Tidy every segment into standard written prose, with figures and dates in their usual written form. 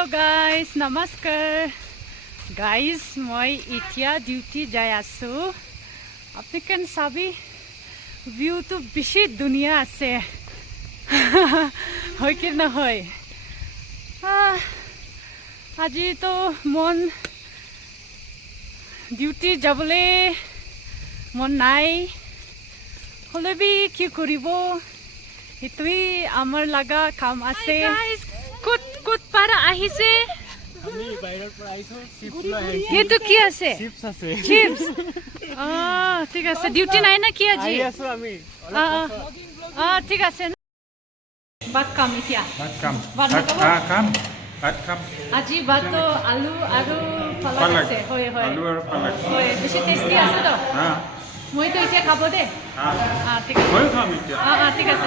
Hello guys, namaskar. Guys, moi itia duty jai asu. Apni kan sabi view to bishi dunia ase. Hoy ki na hoy. Aji to mon duty jabole mon nai. Hole bi ki koribo. Itui amar laga kam ase. Guys, kut para ahise. আমি বাইরের পর আইছো chips লৈ আহিছো ये तो কি আছে চিপস আছে চিপস ঠিক আছে ডিউটি নাই না কি আজি আই আছো আমি ঠিক আছে ভাত কাম এতিয়া ভাত কাম ভাত কাম আজি ভাত তো আলু আৰু পালক আছে হয় হয় আলু আৰু পালক হয় বেছি টেষ্টি আছে তো হ্যাঁ মই তো এতিয়া খাব দে ঠিক আছে মই খাম এতিয়া ঠিক আছে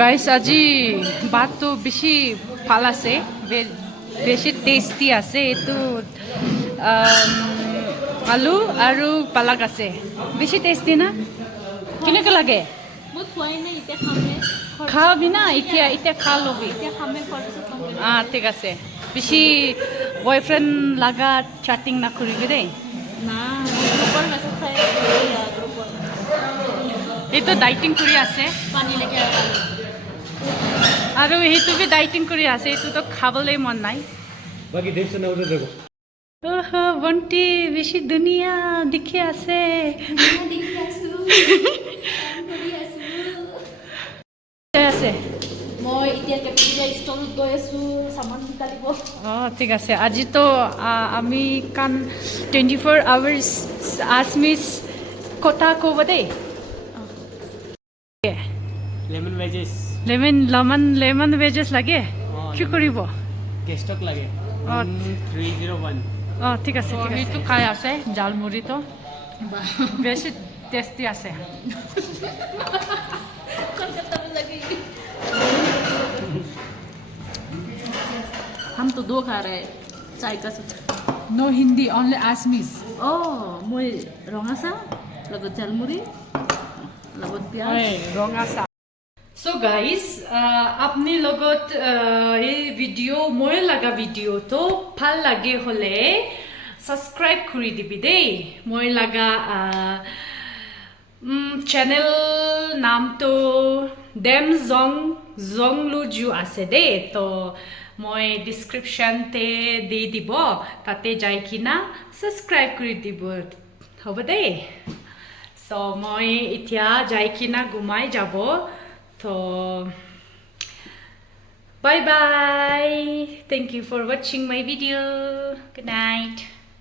গাইস আজি ভাত তো বেছি ভাল আছে বেছি টেষ্টি আছে এইটো আলু আৰু পালক আছে বেছি টেষ্টি না কেনেকৈ লাগে মই খোৱাই নাই এতিয়া খামে খাবি না এতিয়া খা লবি এতিয়া খামে খোৱাৰ পিছত ঠিক আছে বেছি বয়ফ্ৰেণ্ড লাগা চাটিং নকৰিবি দেই না গ্ৰুপৰ মেছেজ চাই গ্ৰুপৰ এইটো ডাইটিং কৰি আছে পানী লেকে আৰু সেইটো বি ডাইটিং কৰি আছে এইটোতো খাবলৈ মন নাই বাকি দেশ না উঠে যাব বন্টি বেছি ধুনীয়া দেখি আছে আছে মই এতিয়া কেপিটেল ষ্টৰত গৈ আছো সামান কাটিব ঠিক আছে আজিতো আমি কান 24 আৱাৰ্ছ আছমিছ কথা ক'ব দেই লেমন ভেজেস লেমন ভেজেছ লাগে কি কৰিব গেষ্টক লাগে 301 ঠিক আছে সেইটো খাই আছে জালমুড়িটো বেছি টেষ্টি আছে हम तो दो खा रहे हैं चाय का साथ नो हिंदी ओनली आसमीस মই ৰঙা চাহ লগত জালমুড়ি লগত পিঁয়াজ ৰঙা চাহ সো গাইজ আপনি লগত এই ভিডিঅ' মই লগা ভিডিঅ'টো ভাল লাগে হ'লে সাবস্ক্ৰাইব কৰি দিবি দেই মই লগা চেনেল নামটো ডেম জংলুজু আছে দেই তো মই ডিছক্ৰিপশ্যনতে দি দিব তাতে যাই কিনা সাবস্ক্ৰাইব কৰি দিব হ'ব দেই চ' মই এতিয়া যাই কিনা ঘুমাই যাব তো bye bye thank you for watching my video good night